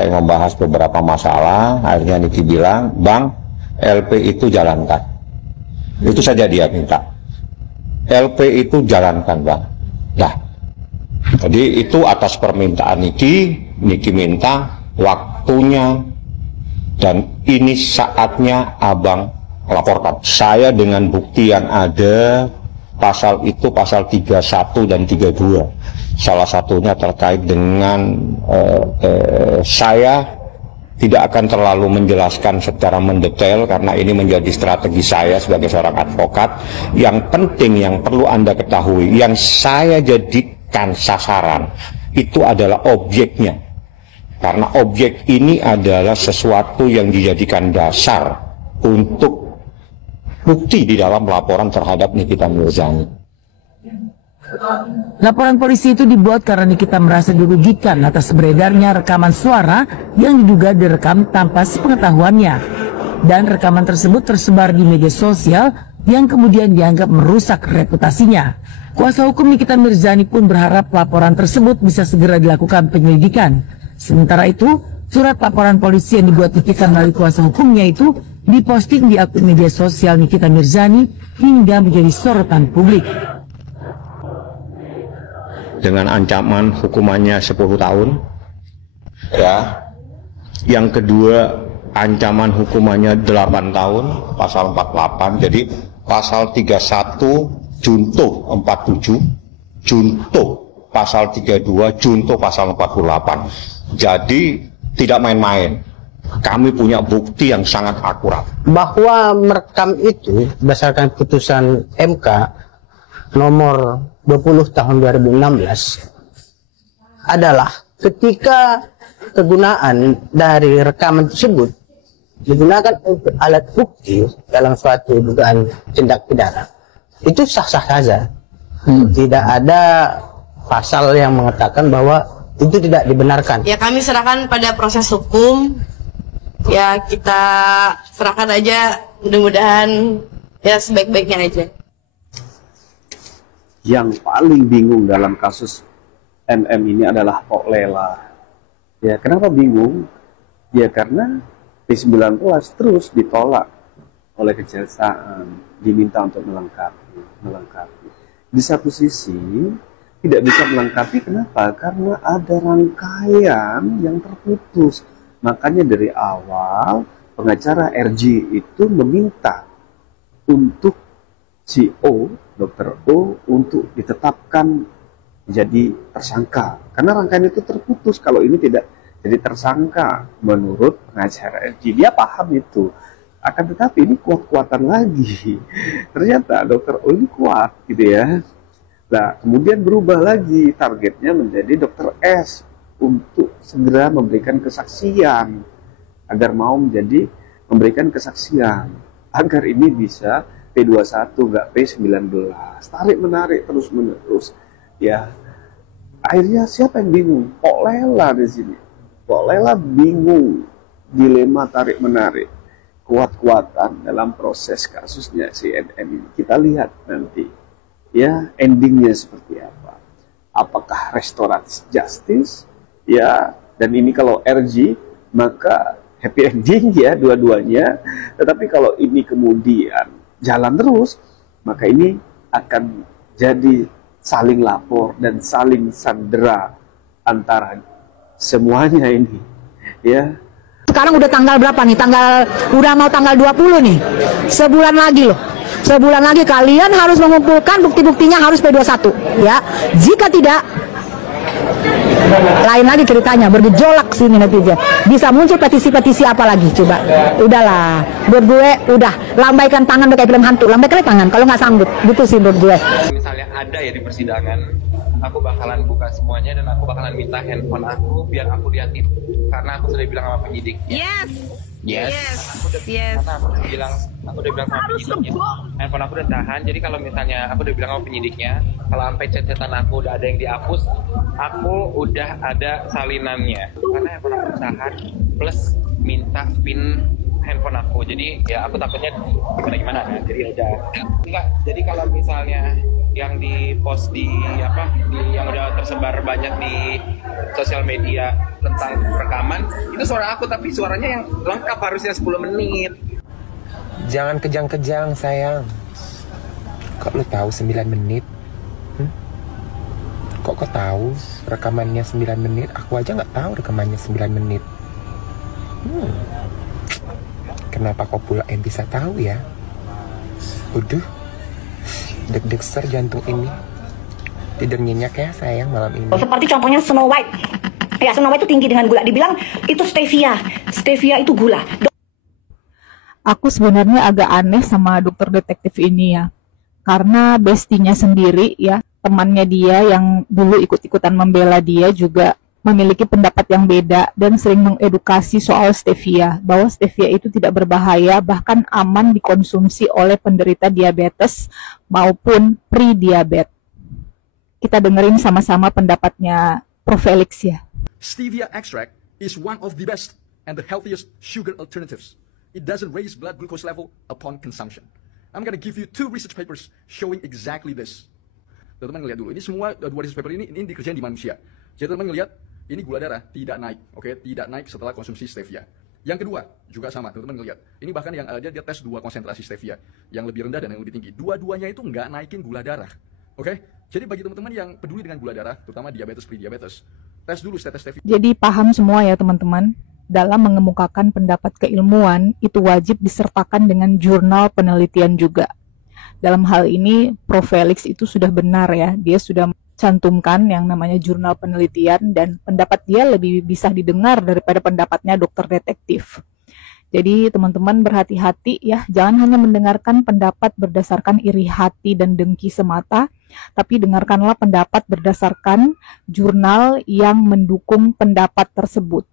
Saya membahas beberapa masalah, akhirnya Niki bilang, Bang, LP itu jalankan. Itu saja dia minta. LP itu jalankan, Bang. Nah, jadi itu atas permintaan Niki minta waktunya, dan ini saatnya Abang laporkan. Saya dengan bukti yang ada, pasal itu pasal 31 dan 32. Salah satunya terkait dengan saya tidak akan terlalu menjelaskan secara mendetail karena ini menjadi strategi saya sebagai seorang advokat. Yang penting yang perlu Anda ketahui, yang saya jadikan sasaran itu adalah objeknya. Karena objek ini adalah sesuatu yang dijadikan dasar untuk bukti di dalam laporan terhadap Nikita Mirzani. Laporan polisi itu dibuat karena Nikita merasa dirugikan atas beredarnya rekaman suara yang diduga direkam tanpa sepengetahuannya. Dan rekaman tersebut tersebar di media sosial yang kemudian dianggap merusak reputasinya. Kuasa hukum Nikita Mirzani pun berharap laporan tersebut bisa segera dilakukan penyelidikan. Sementara itu, surat laporan polisi yang dibuat Nikita melalui kuasa hukumnya itu diposting di akun media sosial Nikita Mirzani hingga menjadi sorotan publik. Dengan ancaman hukumannya 10 tahun, ya. Yang kedua, ancaman hukumannya 8 tahun, pasal 48. Jadi pasal 31 junto 47, junto pasal 32, junto pasal 48. Jadi tidak main-main. Kami punya bukti yang sangat akurat. Bahwa merekam itu berdasarkan putusan MK nomor 20 tahun 2016 adalah ketika kegunaan dari rekaman tersebut digunakan untuk alat bukti dalam suatu dugaan tindak pidana, itu sah-sah saja. Tidak ada pasal yang mengatakan bahwa itu tidak dibenarkan. Ya, kami serahkan pada proses hukum. Ya, kita serahkan aja, mudah-mudahan ya sebaik-baiknya aja. Yang paling bingung dalam kasus MM ini adalah Pok Lela. Ya, kenapa bingung? Ya, karena P19 terus ditolak oleh kejaksaan, diminta untuk melengkapi. Di satu sisi tidak bisa melengkapi, kenapa? Karena ada rangkaian yang terputus. Makanya dari awal pengacara RJ itu meminta untuk si O, Dr. O, untuk ditetapkan menjadi tersangka. Karena rangkaian itu terputus kalau ini tidak jadi tersangka menurut pengacara RJ. Dia paham itu. Akan tetapi ini kuat-kuatan lagi. Ternyata Dr. O ini kuat gitu ya. Nah, kemudian berubah lagi targetnya menjadi Dr. S untuk segera memberikan kesaksian, agar mau memberikan kesaksian, agar ini bisa P21 nggak P19, tarik menarik terus menerus, ya. Akhirnya siapa yang bingung? Pok Lela di sini. Pok Lela bingung, dilema tarik menarik, kuat-kuatan dalam proses kasusnya si NM ini. Kita lihat nanti, ya, endingnya seperti apa. Apakah restoratif justice? Ya, dan ini kalau RG maka happy ending ya dua-duanya. Tetapi kalau ini kemudian jalan terus, maka ini akan jadi saling lapor dan saling sandera antara semuanya ini. Ya. Sekarang udah tanggal berapa nih? Udah mau tanggal 20 nih. Sebulan lagi loh. Sebulan lagi kalian harus mengumpulkan bukti-buktinya, harus P21 ya. Jika tidak, lain lagi ceritanya, bergejolak sini netizen. Bisa muncul petisi-petisi apa lagi coba. Udahlah, buat gue udah lambaikan tangan udah kayak film hantu, lambaikan tangan kalau nggak sanggup. Gitu sih buat gue. Misalnya ada ya di persidangan, aku bakalan buka semuanya dan aku bakalan minta handphone aku biar aku liatin karena aku sudah bilang sama penyidik. Yes. Karena aku udah bilang sama penyidiknya, handphone aku udah tahan. Jadi kalau misalnya aku udah bilang sama penyidiknya, kalau sampai chat-chatan aku udah ada yang dihapus, aku udah ada salinannya. Karena handphone aku tahan, plus minta pin handphone aku. Jadi ya aku takutnya gimana kan. Jadi udah enggak. Jadi kalau misalnya yang di post yang udah tersebar banyak di sosial media tentang rekaman, itu suara aku tapi suaranya yang lengkap harusnya 10 menit. Jangan kejang-kejang sayang. Kok lu tahu 9 menit? Kok tahu rekamannya 9 menit? Aku aja nggak tahu rekamannya 9 menit. Kenapa kok pula yang bisa tahu ya? Udah, deg-deg ser jantung ini. Tidur nyenyak ya sayang malam ini. Seperti contohnya Snow White. Ya, Snow White itu tinggi dengan gula. Dibilang itu stevia. Stevia itu gula. Aku sebenarnya agak aneh sama dokter detektif ini ya. Karena bestinya sendiri ya, temannya dia yang dulu ikut-ikutan membela dia juga memiliki pendapat yang beda dan sering mengedukasi soal stevia, bahwa stevia itu tidak berbahaya, bahkan aman dikonsumsi oleh penderita diabetes maupun pre-diabetes. Kita dengerin sama-sama pendapatnya Prof. Felix ya. Stevia extract is one of the best and the healthiest sugar alternatives. It doesn't raise blood glucose level upon consumption. I'm gonna give you 2 research papers showing exactly this. Teman-teman ngeliat dulu, ini semua 2 research paper ini dikerjain di manusia. Jadi teman-teman ngeliat, ini gula darah tidak naik, oke? Tidak naik setelah konsumsi stevia. Yang kedua, juga sama, teman-teman ngeliat. Ini bahkan yang dia tes 2 konsentrasi stevia, yang lebih rendah dan yang lebih tinggi. Dua-duanya itu nggak naikin gula darah, oke? Jadi bagi teman-teman yang peduli dengan gula darah, terutama diabetes, pre-diabetes, tes dulu status stevia. Jadi paham semua ya teman-teman, dalam mengemukakan pendapat keilmuan, itu wajib disertakan dengan jurnal penelitian juga. Dalam hal ini, Prof. Felix itu sudah benar ya, dia sudah cantumkan yang namanya jurnal penelitian dan pendapat dia lebih bisa didengar daripada pendapatnya dokter detektif. Jadi teman-teman berhati-hati ya, jangan hanya mendengarkan pendapat berdasarkan iri hati dan dengki semata, tapi dengarkanlah pendapat berdasarkan jurnal yang mendukung pendapat tersebut.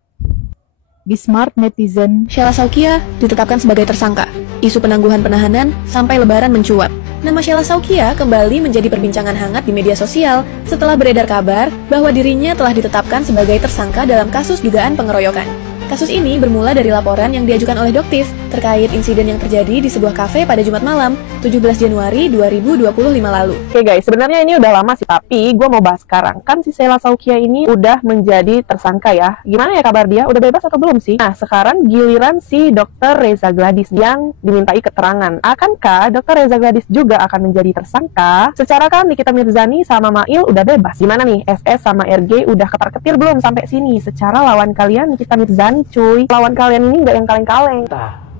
Be smart netizen. Sheila Saukia ditetapkan sebagai tersangka. Isu penangguhan penahanan sampai lebaran mencuat. Nama Sheila Saukia kembali menjadi perbincangan hangat di media sosial setelah beredar kabar bahwa dirinya telah ditetapkan sebagai tersangka dalam kasus dugaan pengeroyokan. Kasus ini bermula dari laporan yang diajukan oleh Doktif terkait insiden yang terjadi di sebuah kafe pada Jumat malam, 17 Januari 2025 lalu. Oke guys, sebenarnya ini udah lama sih, tapi gue mau bahas sekarang. Kan si Sheila Saukia ini udah menjadi tersangka ya. Gimana ya kabar dia? Udah bebas atau belum sih? Nah, sekarang giliran si Dr. Reza Gladys yang dimintai keterangan. Akankah Dr. Reza Gladys juga akan menjadi tersangka? Secara kan Nikita Mirzani sama Mail udah bebas. Gimana nih? SS sama RG udah ketar-ketir belum sampai sini? Secara lawan kalian Nikita Mirzani cuy, lawan kalian ini nggak yang kaleng-kaleng.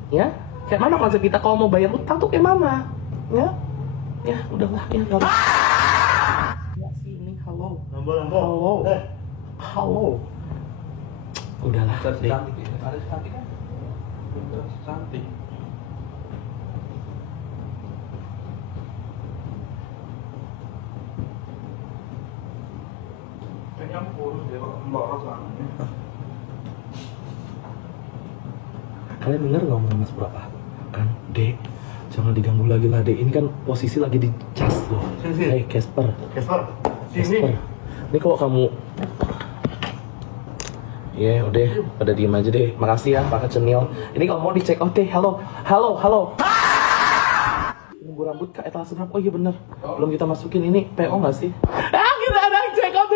Ya, kayak mana konsep kita kalau mau bayar utang tuh kayak mana? Ya, udahlah, ya nggak apa. Ya sini, halo, halo. Udahlah, deh. Ada cantik kan? Cantik. Kayaknya kurus deh, Mbak Rosa. Kalian dengar nggak Mas berapa? Kan, Dek, jangan diganggu lagi lah, Dek. Ini kan posisi lagi di cas loh. Hei, Casper. Ini kok kamu... Ya, udah, pada diem aja deh. Makasih ya, Pak Cenil. Ini kalau mau dicek, oh deh, halo. Nunggu rambut Kak etalase berapa? Oh iya bener. Belum kita masukin ini PO nggak sih? Kita ada yang check out.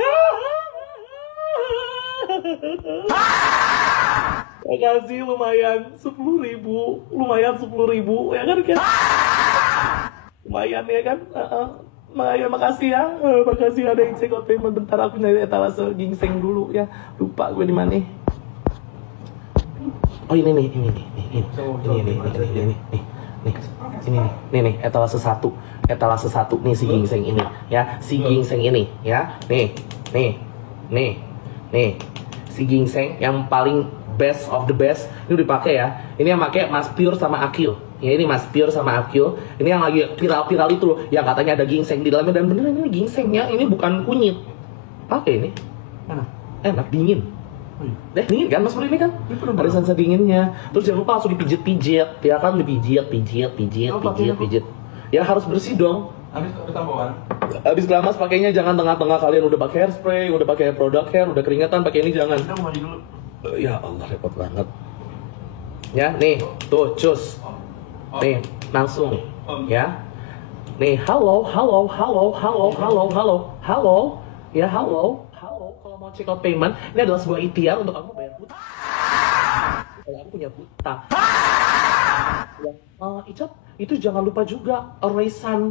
Makasih, lumayan 10.000, lumayan 10.000 ya kan? Lumayan ya kan? Makasih ya, makasih ada yang cek payment. Bentar aku nyari etalase ginseng dulu ya, lupa gue di mana. Oh ini nih, etalase satu nih si ginseng ini ya, si ginseng ini ya, nih si ginseng yang paling best of the best ini udah dipakai ya. Ini yang pakai Mas Pure sama Akil. Ya ini Mas Pure sama Akil. Ini yang lagi viral itu loh, yang katanya ada ginseng di dalamnya, dan beneran ini ginsengnya, ini bukan kunyit. Pakai ini. Enak, dingin. Deh, dingin kan Mas Pure ini kan? Ada sensasi dinginnya. Terus jangan lupa langsung dipijit-pijit. Ya kan, dipijit. Ya harus bersih dong. Habis keramas pakainya jangan tengah-tengah kalian udah pakai hairspray, udah pakai produk hair, udah keringetan, pakai ini jangan. Ya Allah, repot banget. Ya, nih, tuh, cus. Nih, langsung. Ya. Nih, halo. Ya, halo. Kalau mau check out payment ini adalah sebuah ikhtiar untuk aku bayar hutang. Kalau aku punya hutang. Icap, itu jangan lupa juga arisan